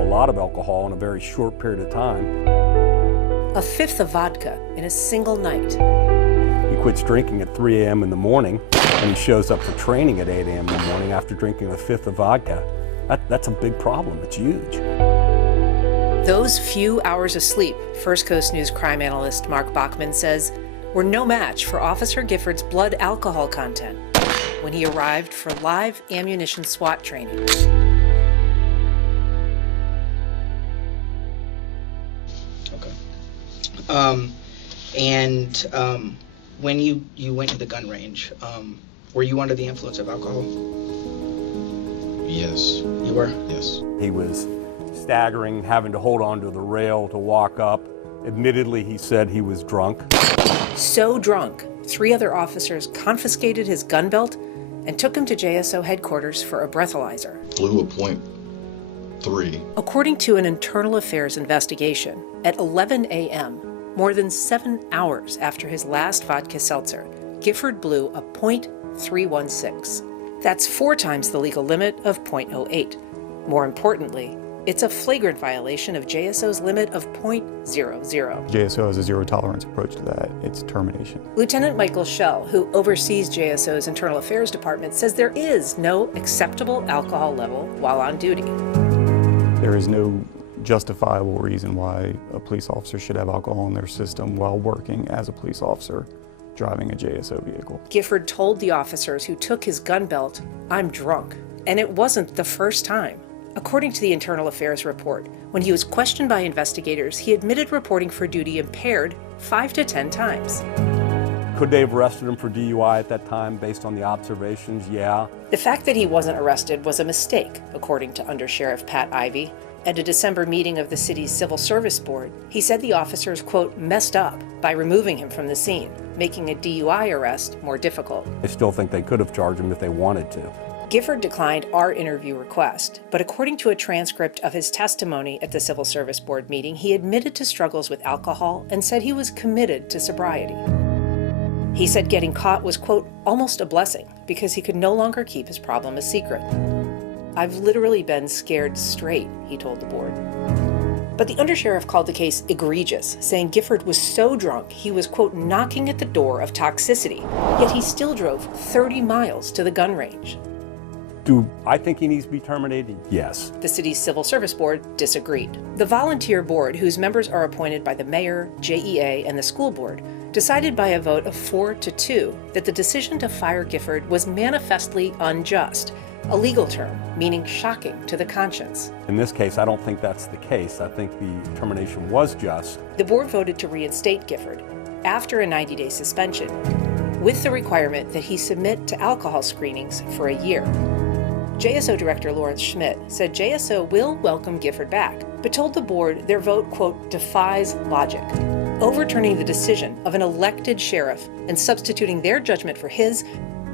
awful lot of alcohol in a very short period of time. A fifth of vodka in a single night. He quits drinking at 3 a.m. in the morning, and he shows up for training at 8 a.m. in the morning after drinking a fifth of vodka. That's a big problem. It's huge. Those few hours of sleep, First Coast News crime analyst Mark Bachman says, were no match for Officer Gifford's blood alcohol content when he arrived for live ammunition SWAT training. Okay. When you went to the gun range, were you under the influence of alcohol? Yes. You were? Yes. He was staggering, having to hold on to the rail to walk up. Admittedly, he said he was drunk. So drunk, 3 other officers confiscated his gun belt and took him to JSO headquarters for a breathalyzer. Blew a .3. According to an internal affairs investigation, at 11 a.m., more than 7 hours after his last vodka seltzer, Gifford blew a .316. That's 4 times the legal limit of .08. More importantly, it's a flagrant violation of JSO's limit of .00. JSO has a zero tolerance approach to that. It's termination. Lieutenant Michael Schell, who oversees JSO's Internal Affairs Department, says there is no acceptable alcohol level while on duty. There is no justifiable reason why a police officer should have alcohol in their system while working as a police officer driving a JSO vehicle. Gifford told the officers who took his gun belt, "I'm drunk." And it wasn't the first time. According to the Internal Affairs report, when he was questioned by investigators, he admitted reporting for duty impaired 5 to 10 times. Could they have arrested him for DUI at that time based on the observations? Yeah. The fact that he wasn't arrested was a mistake, according to Undersheriff Pat Ivey. At a December meeting of the city's Civil Service Board, he said the officers, quote, messed up by removing him from the scene, making a DUI arrest more difficult. I still think they could have charged him if they wanted to. Gifford declined our interview request, but according to a transcript of his testimony at the Civil Service Board meeting, he admitted to struggles with alcohol and said he was committed to sobriety. He said getting caught was, quote, almost a blessing because he could no longer keep his problem a secret. "I've literally been scared straight," he told the board. But the undersheriff called the case egregious, saying Gifford was so drunk he was, quote, knocking at the door of toxicity, yet he still drove 30 miles to the gun range. Do I think he needs to be terminated? Yes. The city's Civil Service Board disagreed. The volunteer board, whose members are appointed by the mayor, JEA, and the school board, decided by a vote of 4 to 2 that the decision to fire Gifford was manifestly unjust, a legal term meaning shocking to the conscience. In this case, I don't think that's the case. I think the termination was just. The board voted to reinstate Gifford after a 90-day suspension, with the requirement that he submit to alcohol screenings for a year. JSO Director Lawrence Schmidt said JSO will welcome Gifford back, but told the board their vote, quote, defies logic, overturning the decision of an elected sheriff and substituting their judgment for his.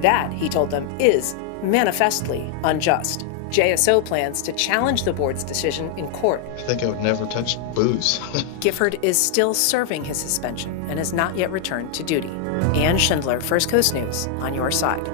That, he told them, is manifestly unjust. JSO plans to challenge the board's decision in court. I think I would never touch booze. Gifford is still serving his suspension and has not yet returned to duty. Ann Schindler, First Coast News, on your side.